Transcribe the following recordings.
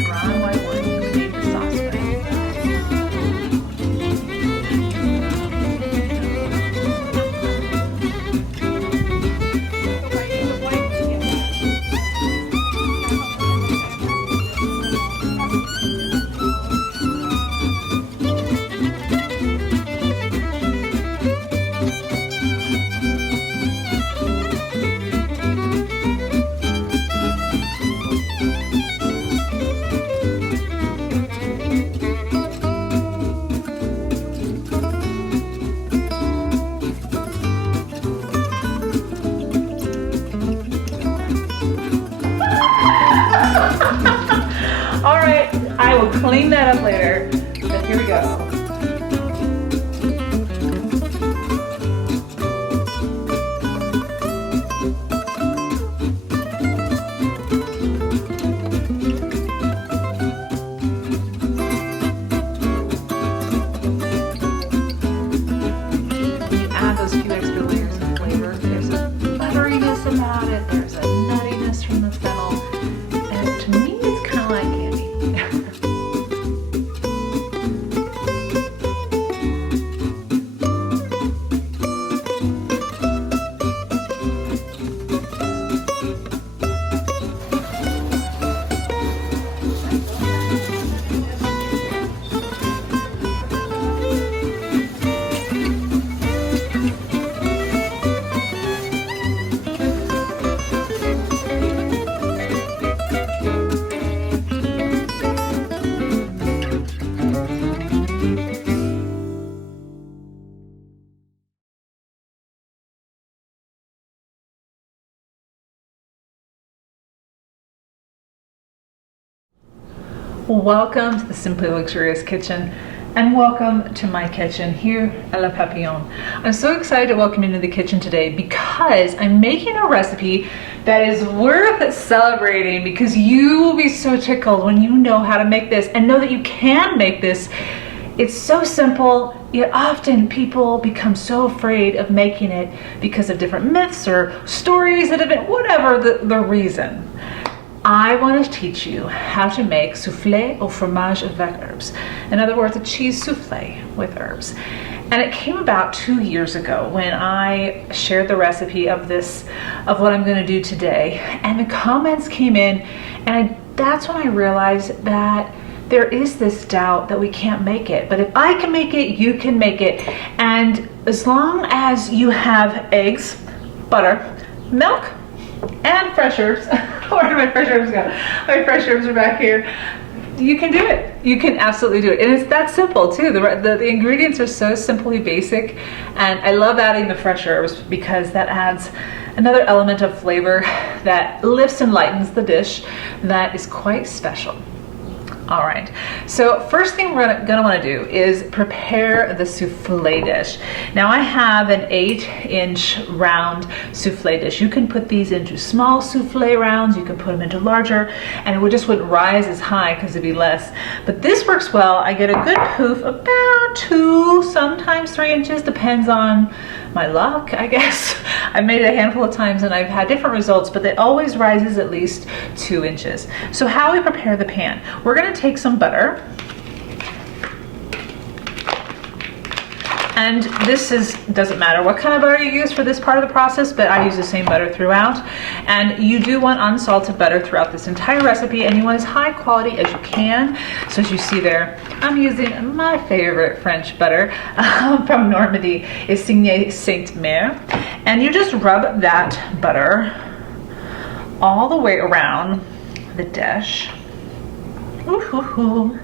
dry white wine to create the sauce. All right, I will clean that up later, but here we go. Add those few extra layers of flavor. There's a butteriness about it, there's a nuttiness from the fennel, and to me it's kind of like candy. Welcome to the Simply Luxurious Kitchen, and welcome to my kitchen here at La Papillon. I'm so excited to welcome you into the kitchen today because I'm making a recipe that is worth celebrating, because you will be so tickled when you know how to make this and know that you can make this. It's so simple, yet often people become so afraid of making it because of different myths or stories that have been, whatever the reason. I want to teach you how to make soufflé au fromage avec herbes. In other words, a cheese soufflé with herbs. And it came about 2 years ago when I shared the recipe of what I'm going to do today. And the comments came in, and that's when I realized that there is this doubt that we can't make it. But if I can make it, you can make it. And as long as you have eggs, butter, milk, and fresh herbs. Where did my fresh herbs go? My fresh herbs are back here. You can do it. You can absolutely do it. And it's that simple too. The ingredients are so simply basic. And I love adding the fresh herbs because that adds another element of flavor that lifts and lightens the dish that is quite special. All right, so first thing we're gonna wanna do is prepare the souffle dish. Now I have an 8-inch round souffle dish. You can put these into small souffle rounds, you can put them into larger, and it just wouldn't rise as high because it'd be less. But this works well. I get a good poof, about 2, sometimes 3 inches, depends on my luck, I guess. I've made it a handful of times and I've had different results, but it always rises at least 2 inches. So how we prepare the pan? We're gonna take some butter, and doesn't matter what kind of butter you use for this part of the process, but I use the same butter throughout. And you do want unsalted butter throughout this entire recipe, and you want as high quality as you can. So as you see there, I'm using my favorite French butter from Normandy, is Signé Sainte-Mère. And you just rub that butter all the way around the dish. Ooh.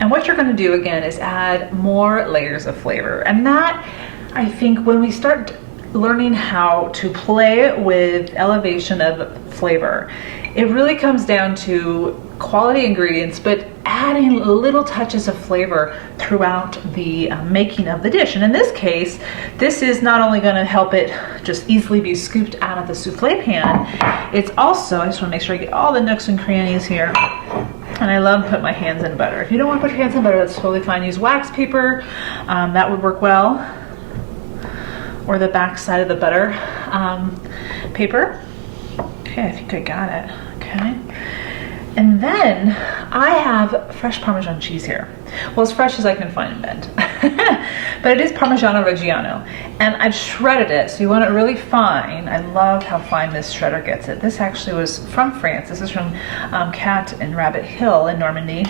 And what you're going to do again is add more layers of flavor. And that, I think, when we start learning how to play with elevation of flavor, it really comes down to quality ingredients, but adding little touches of flavor throughout the making of the dish. And in this case, this is not only going to help it just easily be scooped out of the souffle pan, it's also, I just want to make sure I get all the nooks and crannies here. And I love putting my hands in butter. If you don't want to put your hands in butter, that's totally fine. Use wax paper, that would work well. Or the back side of the butter paper. Okay, I think I got it, okay. And then I have fresh Parmesan cheese here. Well, as fresh as I can find in Bend. But it is Parmigiano Reggiano. And I've shredded it, so you want it really fine. I love how fine this shredder gets it. This actually was from France. This is from Cat and Rabbit Hill in Normandy.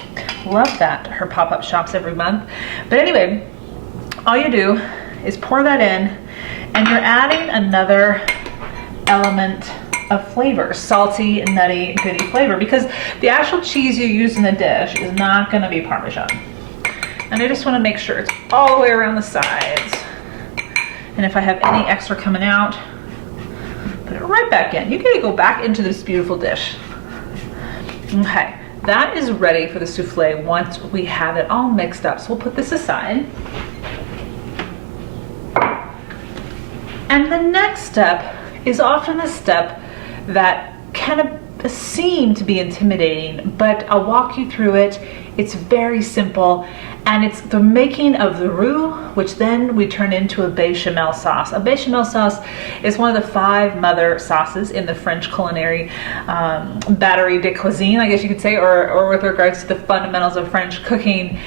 Love that, her pop-up shops every month. But anyway, all you do is pour that in, and you're adding another element of flavor, salty, nutty, goody flavor, because the actual cheese you use in the dish is not going to be Parmesan. And I just want to make sure it's all the way around the sides. And if I have any extra coming out, put it right back in. You get to go back into this beautiful dish. Okay, that is ready for the souffle once we have it all mixed up. So we'll put this aside. And the next step is often a step that kind of seem to be intimidating, but I'll walk you through it. It's very simple, and it's the making of the roux, which then we turn into a bechamel sauce. A bechamel sauce is one of the 5 mother sauces in the French culinary batterie de cuisine, I guess you could say, or with regards to the fundamentals of French cooking.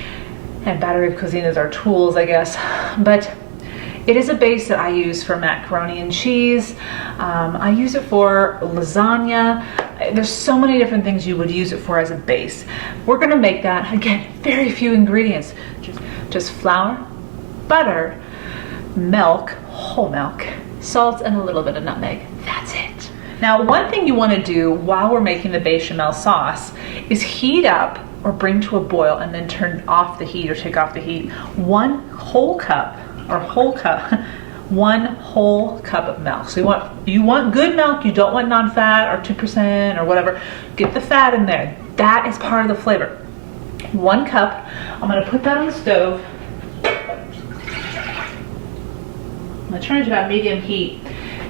And batterie de cuisine is our tools, I guess. But it is a base that I use for macaroni and cheese. I use it for lasagna. There's so many different things you would use it for as a base. We're gonna make that, again, very few ingredients. Just flour, butter, milk, whole milk, salt, and a little bit of nutmeg. That's it. Now, one thing you wanna do while we're making the bechamel sauce is heat up or bring to a boil and then turn off the heat or take off the heat 1 whole cup, 1 whole cup of milk. So you want good milk, you don't want non-fat or 2% or whatever. Get the fat in there. That is part of the flavor. 1 cup. I'm gonna put that on the stove. I'm gonna turn it to about medium heat.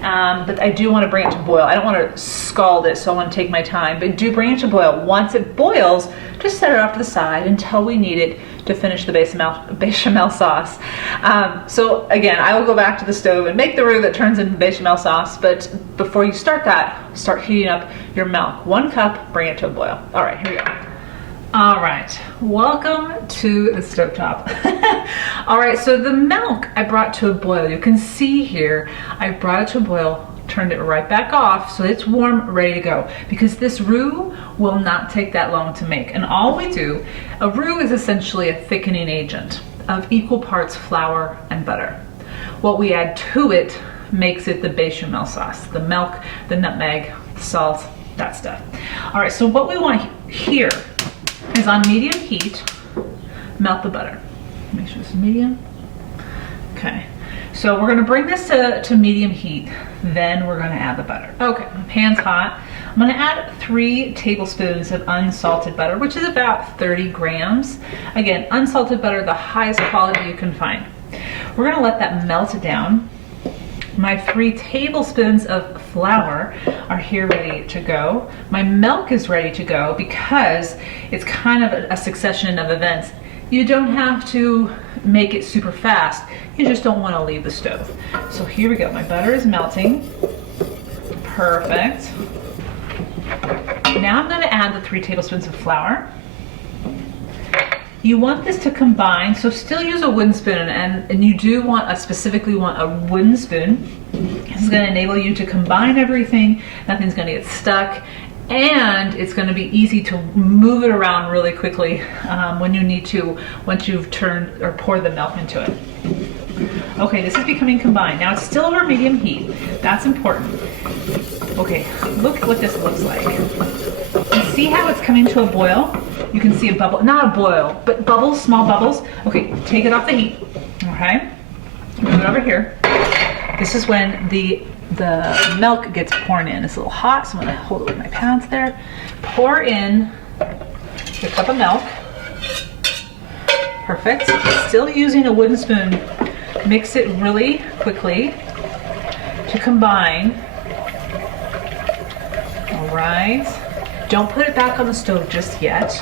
But I do want to bring it to boil. I don't want to scald it, so I want to take my time, but do bring it to boil. Once it boils, just set it off to the side until we need it to finish the bechamel sauce. So again, I will go back to the stove and make the roux that turns into bechamel sauce, but before you start that, start heating up your milk. 1 cup, bring it to a boil. All right, here we go. All right, welcome to the stovetop. All right, so the milk I brought to a boil. You can see here, I brought it to a boil, turned it right back off, so it's warm, ready to go. Because this roux will not take that long to make. And all we do, a roux is essentially a thickening agent of equal parts flour and butter. What we add to it makes it the bechamel sauce. The milk, the nutmeg, the salt, that stuff. All right, so what we want here is on medium heat, melt the butter. Make sure it's medium. Okay, so we're gonna bring this to medium heat, then we're gonna add the butter. Okay, my pan's hot. I'm gonna add 3 tablespoons of unsalted butter, which is about 30 grams. Again, unsalted butter, the highest quality you can find. We're gonna let that melt down. My 3 tablespoons of flour are here ready to go. My milk is ready to go because it's kind of a succession of events. You don't have to make it super fast. You just don't want to leave the stove. So here we go. My butter is melting. Perfect. Now I'm going to add the 3 tablespoons of flour. You want this to combine, so still use a wooden spoon, and you do specifically want a wooden spoon. This is going to enable you to combine everything. Nothing's going to get stuck, and it's going to be easy to move it around really quickly when you need to, once you've turned or poured the milk into it. Okay, this is becoming combined. Now it's still over medium heat. That's important. Okay, look what this looks like. You see how it's coming to a boil? You can see a bubble, not a boil, but bubbles, small bubbles. Okay, take it off the heat, okay? Move it over here. This is when the milk gets poured in. It's a little hot, so I'm gonna hold it with my pants there. Pour in the cup of milk. Perfect. Still using a wooden spoon. Mix it really quickly to combine. All right. Don't put it back on the stove just yet.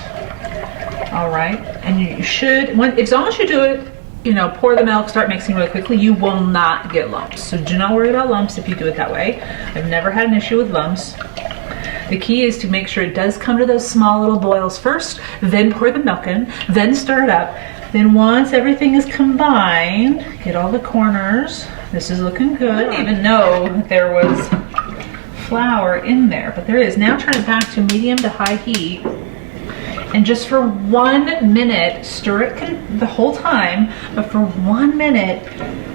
All right, and you should, as long as you do it, you know, pour the milk, start mixing really quickly, you will not get lumps. So do not worry about lumps if you do it that way. I've never had an issue with lumps. The key is to make sure it does come to those small little boils first, then pour the milk in, then stir it up. Then once everything is combined, get all the corners. This is looking good. I didn't even know that there was flour in there, but there is. Now turn it back to medium to high heat. And just for 1 minute, stir it the whole time, but for 1 minute,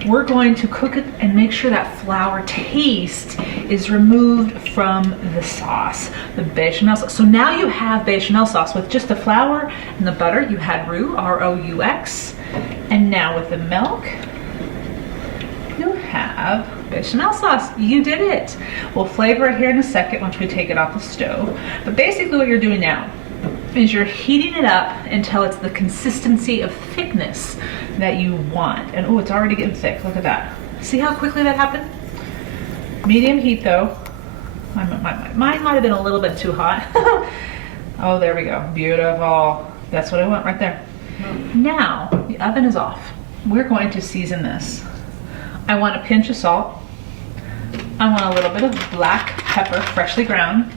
we're going to cook it and make sure that flour taste is removed from the sauce, the bechamel sauce. So now you have bechamel sauce with just the flour and the butter. You had roux, R-O-U-X. And now with the milk, you have bechamel sauce. You did it. We'll flavor it here in a second once we take it off the stove. But basically what you're doing now is you're heating it up until it's the consistency of thickness that you want. And oh, it's already getting thick. Look at that. See how quickly that happened? Medium heat though. Mine might have been a little bit too hot. Oh, there we go. Beautiful. That's what I want right there. Now, the oven is off. We're going to season this. I want a pinch of salt. I want a little bit of black pepper, freshly ground.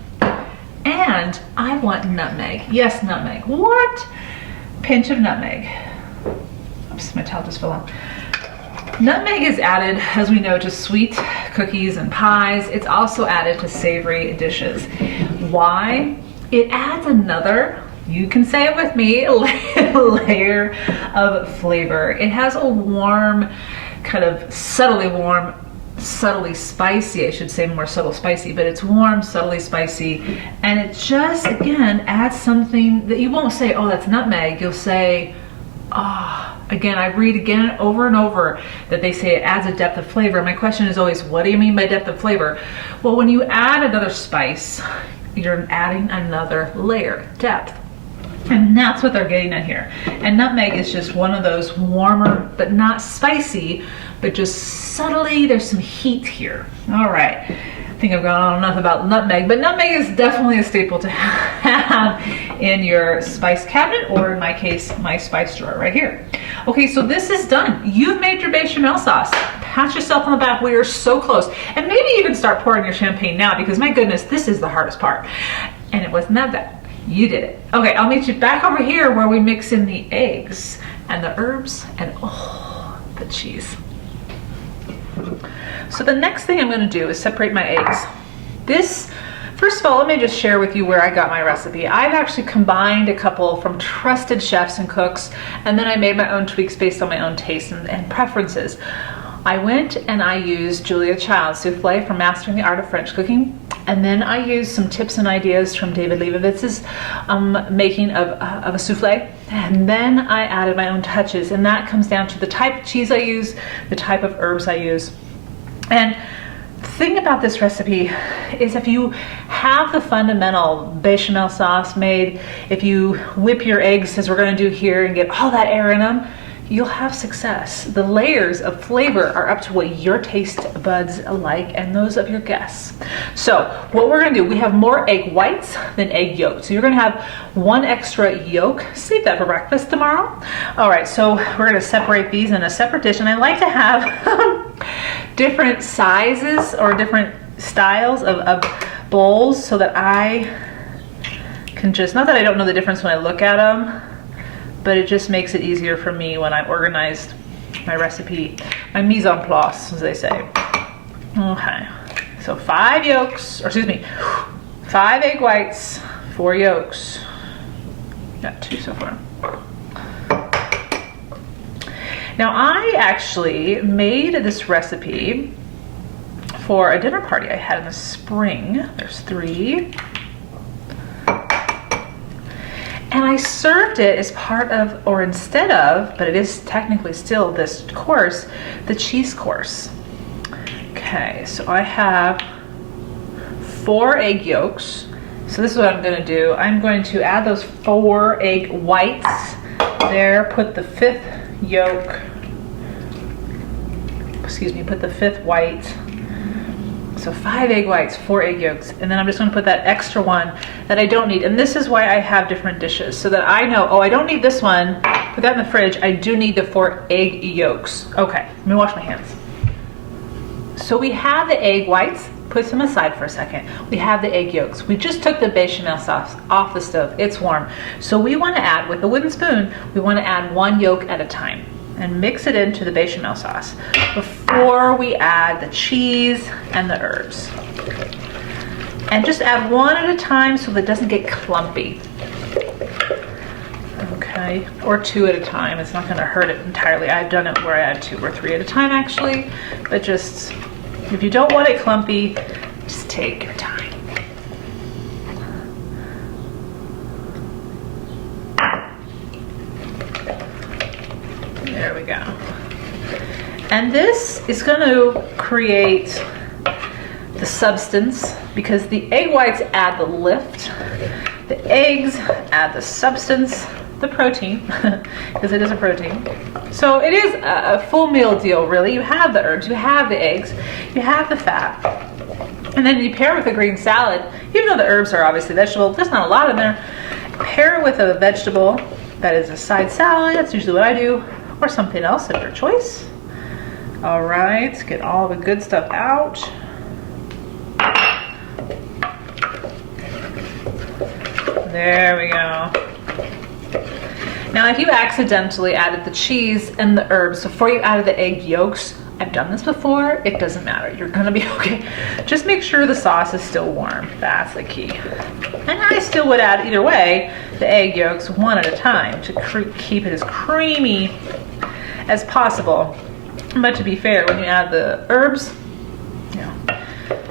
And I want nutmeg. Yes, nutmeg. What? Pinch of nutmeg. Oops, my towel just fell out. Nutmeg is added, as we know, to sweet cookies and pies. It's also added to savory dishes. Why? It adds another, you can say it with me, layer of flavor. It has a warm, kind of subtly warm, subtly spicy, I should say more subtle spicy, but it's warm, subtly spicy, and it just, again, adds something that you won't say, oh, that's nutmeg. You'll say, ah, oh. Again, I read again over and over that they say it adds a depth of flavor. My question is always, what do you mean by depth of flavor? Well, when you add another spice, you're adding another layer, depth. And that's what they're getting at here. And nutmeg is just one of those warmer, but not spicy, but just subtly, there's some heat here. All right, I think I've gone on enough about nutmeg, but nutmeg is definitely a staple to have in your spice cabinet, or in my case, my spice drawer right here. Okay, so this is done. You've made your bechamel sauce. Pat yourself on the back. We are so close. And maybe even start pouring your champagne now, because my goodness, this is the hardest part. And it wasn't that bad. You did it. Okay, I'll meet you back over here where we mix in the eggs and the herbs and oh, the cheese. So the next thing I'm going to do is separate my eggs. This, first of all, let me just share with you where I got my recipe. I've actually combined a couple from trusted chefs and cooks, and then I made my own tweaks based on my own tastes and preferences. I went and I used Julia Child's Soufflé from Mastering the Art of French Cooking. And then I used some tips and ideas from David Leibovitz's making of a souffle. And then I added my own touches. And that comes down to the type of cheese I use, the type of herbs I use. And the thing about this recipe is if you have the fundamental bechamel sauce made, if you whip your eggs, as we're going to do here, and get all that air in them, you'll have success. The layers of flavor are up to what your taste buds like and those of your guests. So what we're gonna do, we have more egg whites than egg yolks. So you're gonna have one extra yolk. Save that for breakfast tomorrow. All right, so we're gonna separate these in a separate dish. And I like to have different sizes or different styles of bowls so that I can just, not that I don't know the difference when I look at them, but it just makes it easier for me when I've organized my recipe, my mise en place, as they say. Okay, so 5 yolks, or excuse me, 5 egg whites, 4 yolks. Got 2 so far. Now I actually made this recipe for a dinner party I had in the spring. There's 3. And I served it as part of, or instead of, but it is technically still this course, the cheese course. Okay, so I have 4 egg yolks. So this is what I'm gonna do. I'm going to add those 4 egg whites there, put the 5th yolk, excuse me, put the 5th white. So 5 egg whites, 4 egg yolks, and then I'm just gonna put that extra one that I don't need. And this is why I have different dishes, so that I know, oh, I don't need this one, put that in the fridge, I do need the 4 egg yolks. Okay, let me wash my hands. So we have the egg whites, put some aside for a second. We have the egg yolks. We just took the bechamel sauce off the stove. It's warm. So we want to add, with a wooden spoon, we want to add 1 yolk at a time and mix it into the bechamel sauce before we add the cheese and the herbs. And just add 1 at a time so that it doesn't get clumpy. Okay, or 2 at a time. It's not going to hurt it entirely. I've done it where I add 2 or 3 at a time actually, but just, if you don't want it clumpy, just take your time. There we go. And this is going to create the substance because the egg whites add the lift, the eggs add the substance, the protein, because it is a protein. So it is a full meal deal, really. You have the herbs, you have the eggs, you have the fat, and then you pair it with a green salad. Even though the herbs are obviously vegetable, there's not a lot in there. Pair it with a vegetable that is a side salad. That's usually what I do, or something else of your choice. All right, get all the good stuff out. There we go. Now if you accidentally added the cheese and the herbs before you added the egg yolks, I've done this before, it doesn't matter. You're gonna be okay. Just make sure the sauce is still warm. That's the key. And I still would add, either way, the egg yolks 1 at a time to keep it as creamy as possible. But to be fair, when you add the herbs, yeah,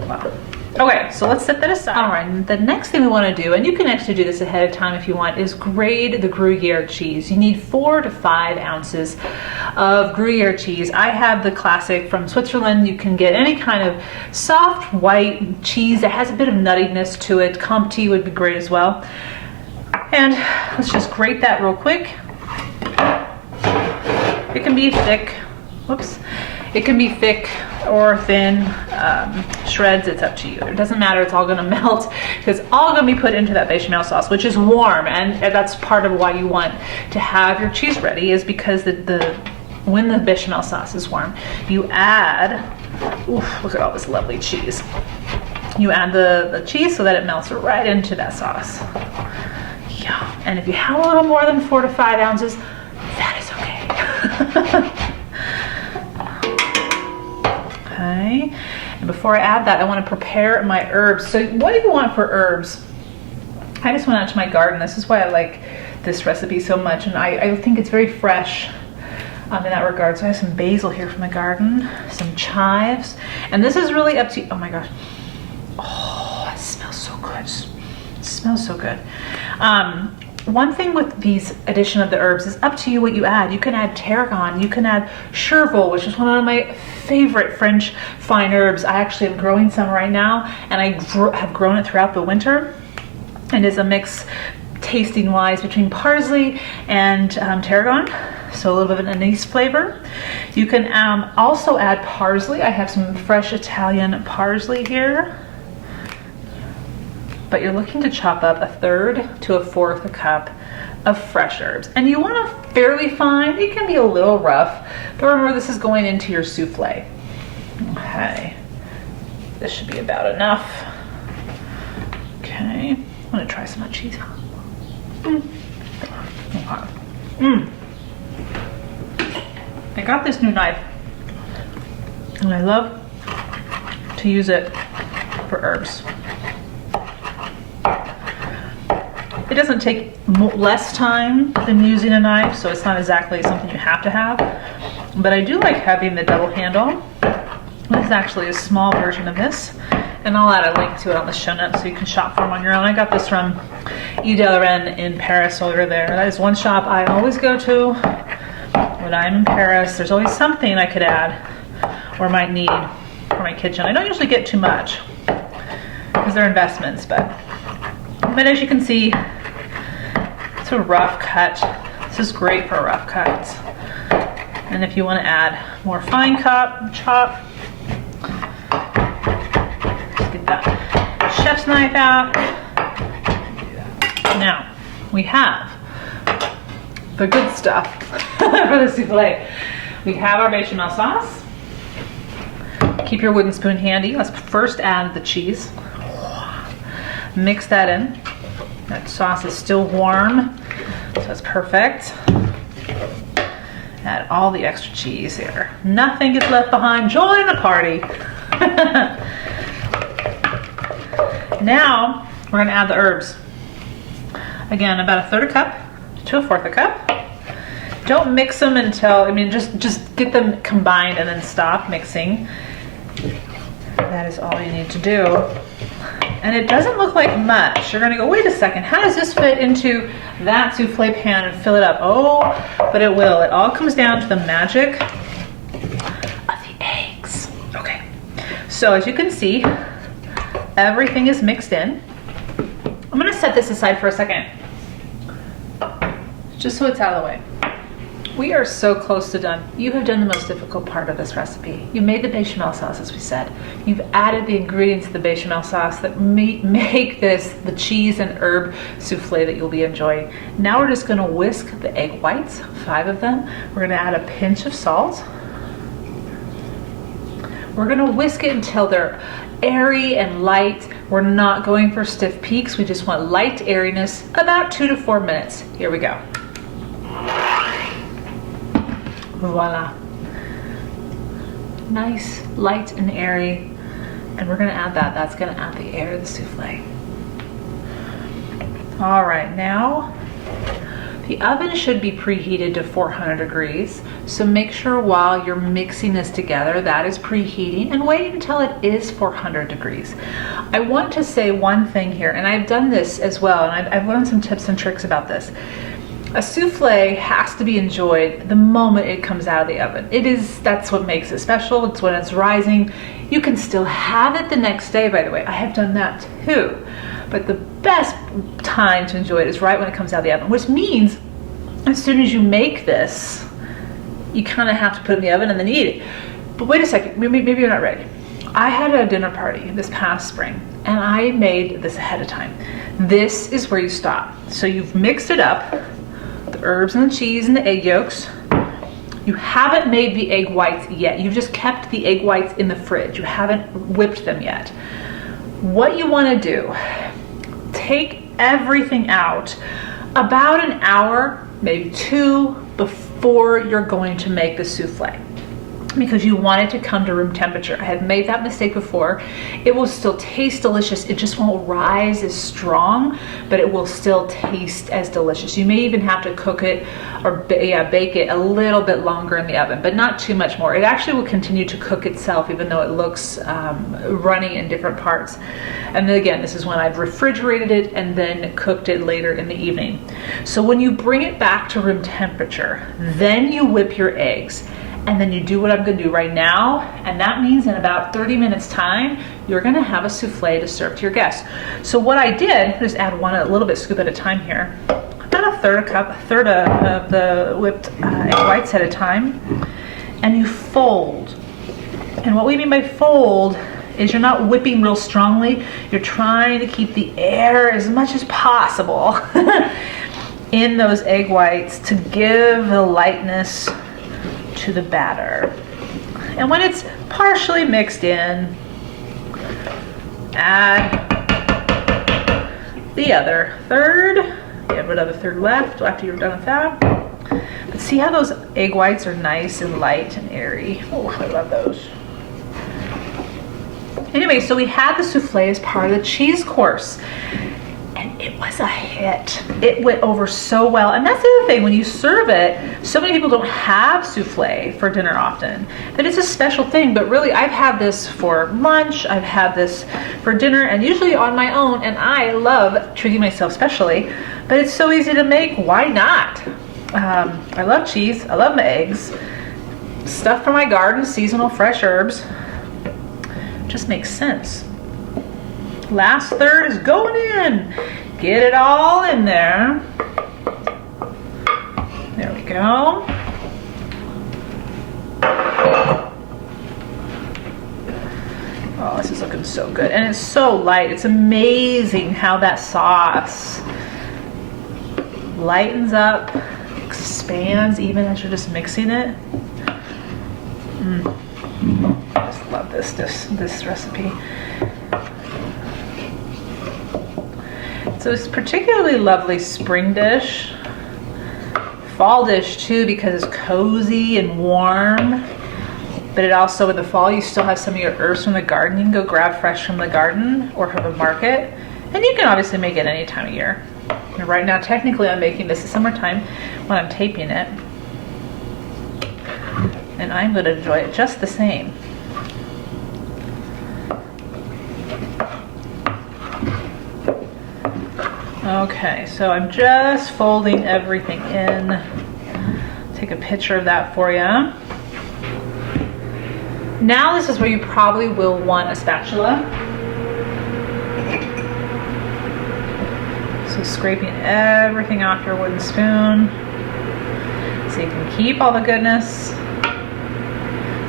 wow. Okay, so let's set that aside. All right, the next thing we want to do, and you can actually do this ahead of time if you want, is grate the Gruyere cheese. You need 4 to 5 ounces of Gruyere cheese. I have the classic from Switzerland. You can get any kind of soft white cheese that has a bit of nuttiness to it. Comté would be great as well. And let's just grate that real quick. It can be thick. Whoops. It can be thick or thin, shreds, it's up to you. It doesn't matter, it's all gonna melt. It's all gonna be put into that bechamel sauce, which is warm, and that's part of why you want to have your cheese ready, is because when the bechamel sauce is warm, you add, oof, look at all this lovely cheese. You add the cheese so that it melts right into that sauce. Yeah, and if you have a little more than 4 to 5 ounces, that is okay. Okay, and before I add that, I want to prepare my herbs. So what do you want for herbs? I just went out to my garden. This is why I like this recipe so much, and I think it's very fresh in that regard. So I have some basil here from the garden, some chives, and this is really up to you. Oh my gosh. Oh, it smells so good. It smells so good. One thing with these addition of the herbs is up to you what you add. You can add tarragon, you can add chervil, which is one of my favorite French fine herbs. I actually am growing some right now, and I have grown it throughout the winter. And is a mix, tasting wise, between parsley and tarragon. So a little bit of an anise flavor. You can also add parsley. I have some fresh Italian parsley here. But you're looking to chop up 1/3 to 1/4 cup of fresh herbs. And you want to fairly fine. It can be a little rough, but remember this is going into your souffle. Okay, this should be about enough. Okay, I'm gonna try some of cheese. Okay. I got this new knife, and I love to use it for herbs. It doesn't take less time than using a knife, so it's not exactly something you have to have. But I do like having the double handle. This is actually a small version of this, and I'll add a link to it on the show notes so you can shop for them on your own. I got this from Idel Ren in Paris while we were there. That is one shop I always go to when I'm in Paris. There's always something I could add or might need for my kitchen. I don't usually get too much because they're investments, but as you can see, it's a rough cut. This is great for rough cuts. And if you want to add more fine chop, just get that chef's knife out. Now, we have the good stuff for the souffle. We have our bechamel sauce. Keep your wooden spoon handy. Let's first add the cheese. Mix that in. That sauce is still warm, so it's perfect. Add all the extra cheese here. Nothing gets left behind. Join the party. Now, we're gonna add the herbs. Again, about 1/3 cup to 1/4 cup. Don't mix them until, I mean, just get them combined and then stop mixing. That is all you need to do. And it doesn't look like much. You're gonna go, wait a second, how does this fit into that souffle pan and fill it up? Oh, but it will. It all comes down to the magic of the eggs. Okay, so as you can see, everything is mixed in. I'm gonna set this aside for a second, just so it's out of the way. We are so close to done. You have done the most difficult part of this recipe. You made the bechamel sauce, as we said. You've added the ingredients of the bechamel sauce that make this the cheese and herb souffle that you'll be enjoying. Now we're just gonna whisk the egg whites, 5 of them. We're gonna add a pinch of salt. We're gonna whisk it until they're airy and light. We're not going for stiff peaks. We just want light airiness, about 2 to 4 minutes. Here we go. Voila. Nice, light and airy. And we're gonna add that. That's gonna add the air to the souffle. All right, now the oven should be preheated to 400 degrees. So make sure while you're mixing this together, that is preheating, and wait until it is 400 degrees. I want to say one thing here, and I've done this as well, and I've learned some tips and tricks about this. A souffle has to be enjoyed the moment it comes out of the oven. That's what makes it special. It's when it's rising. You can still have it the next day, by the way. I have done that too. But the best time to enjoy it is right when it comes out of the oven, which means as soon as you make this, you kind of have to put it in the oven and then eat it. But wait a second, maybe you're not ready. I had a dinner party this past spring, and I made this ahead of time. This is where you stop. So you've mixed it up, the herbs and the cheese and the egg yolks. You haven't made the egg whites yet. You've just kept the egg whites in the fridge. You haven't whipped them yet. What you want to do, take everything out about an hour, maybe 2, before you're going to make the souffle, because you want it to come to room temperature. I had made that mistake before. It will still taste delicious. It just won't rise as strong, but it will still taste as delicious. You may even have to cook it or bake it a little bit longer in the oven, but not too much more. It actually will continue to cook itself, even though it looks runny in different parts. And then again, this is when I've refrigerated it and then cooked it later in the evening. So when you bring it back to room temperature, then you whip your eggs. And then you do what I'm gonna do right now, and that means in about 30 minutes time, you're gonna have a souffle to serve to your guests. So what I did, just add one a little bit, scoop at a time here, about a third of the whipped egg whites at a time, and you fold. And what we mean by fold is you're not whipping real strongly, you're trying to keep the air as much as possible in those egg whites to give the lightness to the batter. And when it's partially mixed in, add the other third. You have another third left after you're done with that. But see how those egg whites are nice and light and airy. Oh, I love those. Anyway, so we had the souffle as part of the cheese course, and it was a hit. It went over so well. And that's the other thing, when you serve it, so many people don't have souffle for dinner often, that it's a special thing. But really, I've had this for lunch, I've had this for dinner, and usually on my own, and I love treating myself specially, but it's so easy to make, why not? I love cheese, I love my eggs, stuff from my garden, seasonal fresh herbs, just makes sense. Last third is going in. Get it all in there. There we go. Oh, this is looking so good. And it's so light. It's amazing how that sauce lightens up, expands even as you're just mixing it. just love this recipe. So it's a particularly lovely spring dish. Fall dish too, because it's cozy and warm. But it also, in the fall, you still have some of your herbs from the garden. You can go grab fresh from the garden or from the market. And you can obviously make it any time of year. And right now, technically, I'm making this in summertime when I'm taping it. And I'm going to enjoy it just the same. Okay, so I'm just folding everything in. Take a picture of that for you. Now this is where you probably will want a spatula. So scraping everything off your wooden spoon so you can keep all the goodness.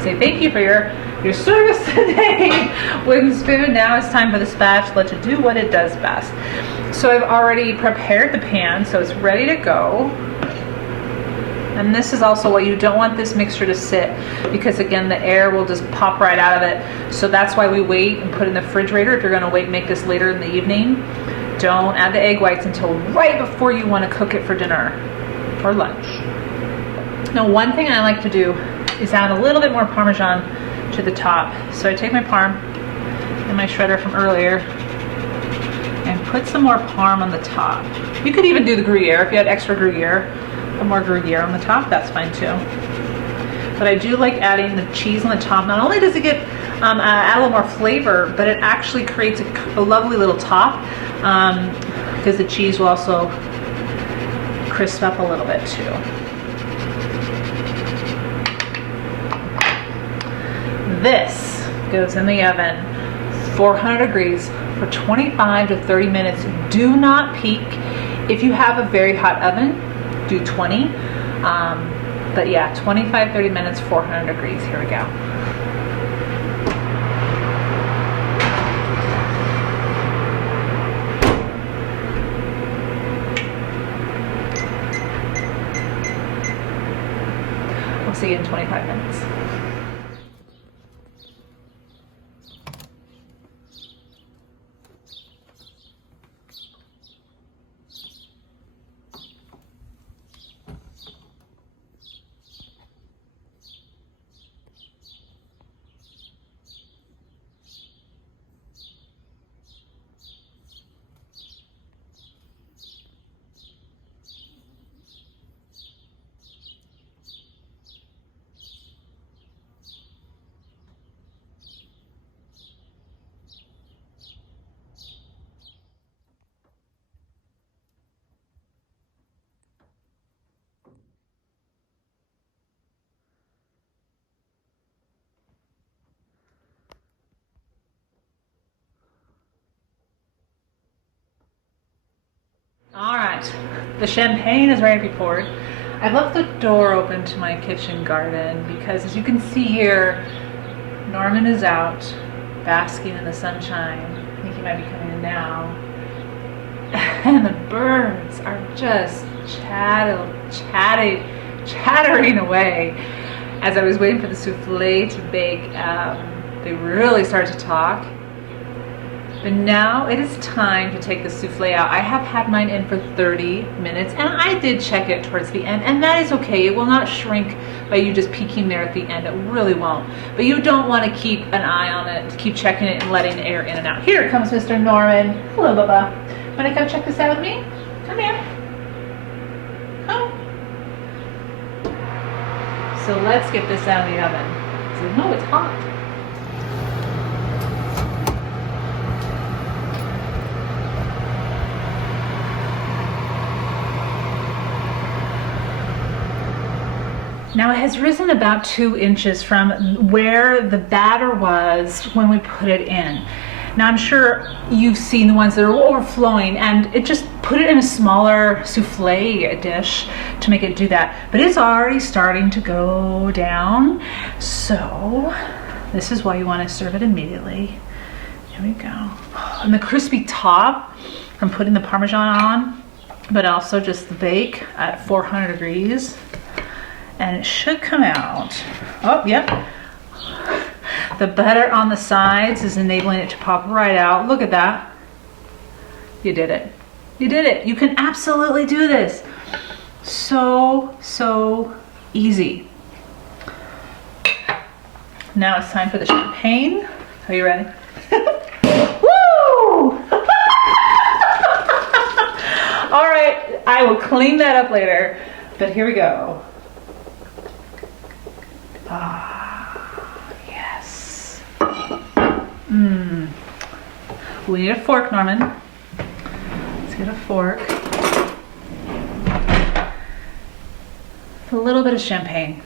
Say thank you for your service today, wooden spoon. Now it's time for the spatula to do what it does best. So I've already prepared the pan, so it's ready to go. And this is also why you don't want this mixture to sit, because again, the air will just pop right out of it. So that's why we wait and put it in the refrigerator. If you're gonna wait and make this later in the evening, don't add the egg whites until right before you wanna cook it for dinner or lunch. Now, one thing I like to do is add a little bit more Parmesan to the top. So I take my Parm and my shredder from earlier and put some more Parm on the top. You could even do the Gruyere if you had extra Gruyere. Put more Gruyere on the top, that's fine too. But I do like adding the cheese on the top. Not only does it get add a little more flavor, but it actually creates a lovely little top, because the cheese will also crisp up a little bit too. This goes in the oven, 400 degrees for 25 to 30 minutes. Do not peek. If you have a very hot oven, do 20. But yeah, 25, 30 minutes, 400 degrees. Here we go. We'll see you in 25 minutes. All right, the champagne is ready to be poured. I've left the door open to my kitchen garden because, as you can see here, Norman is out basking in the sunshine. I think he might be coming in now. And the birds are just chattering away. As I was waiting for the soufflé to bake, they really started to talk. But now it is time to take the soufflé out. I have had mine in for 30 minutes, and I did check it towards the end, and that is okay. It will not shrink by you just peeking there at the end. It really won't. But you don't want to keep an eye on it, keep checking it and letting air in and out. Here comes Mr. Norman. Hello, Bubba. Want to come check this out with me? Come here. Come. So let's get this out of the oven. So, no, it's hot. Now it has risen about 2 inches from where the batter was when we put it in. Now I'm sure you've seen the ones that are overflowing, and it just put it in a smaller soufflé dish to make it do that. But it's already starting to go down. So this is why you want to serve it immediately. Here we go. And the crispy top from putting the Parmesan on, but also just the bake at 400 degrees. And it should come out. Oh, yep. The butter on the sides is enabling it to pop right out. Look at that. You did it. You did it. You can absolutely do this. So easy. Now it's time for the champagne. Are you ready? Woo! All right, I will clean that up later, but here we go. Ah, yes. We need a fork, Norman. Let's get a fork. A little bit of champagne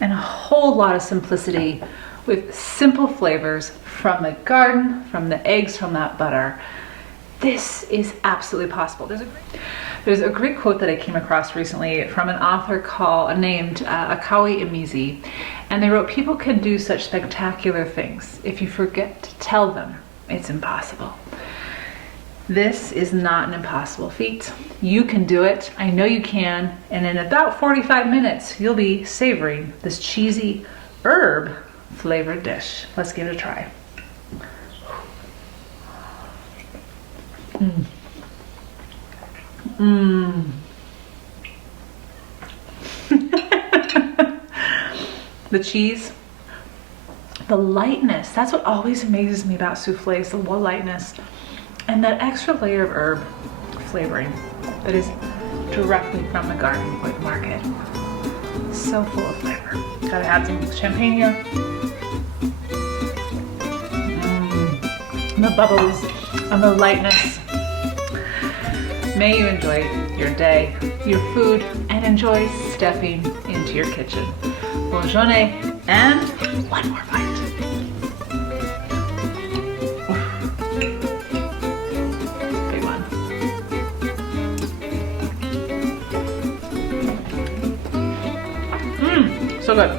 and a whole lot of simplicity with simple flavors from the garden, from the eggs, from that butter. This is absolutely possible. There's a great quote that I came across recently from an author named Akawi Imizi, and they wrote, "People can do such spectacular things. If you forget to tell them, it's impossible." This is not an impossible feat. You can do it. I know you can. And in about 45 minutes, you'll be savoring this cheesy herb flavored dish. Let's give it a try. The cheese, the lightness, that's what always amazes me about soufflés, the lightness, and that extra layer of herb flavoring that is directly from the garden or the market. So full of flavor. Gotta add some champagne here. And the bubbles and the lightness. May you enjoy your day, your food, and enjoy stepping into your kitchen. Bonne journée, and one more bite. Big one. So good.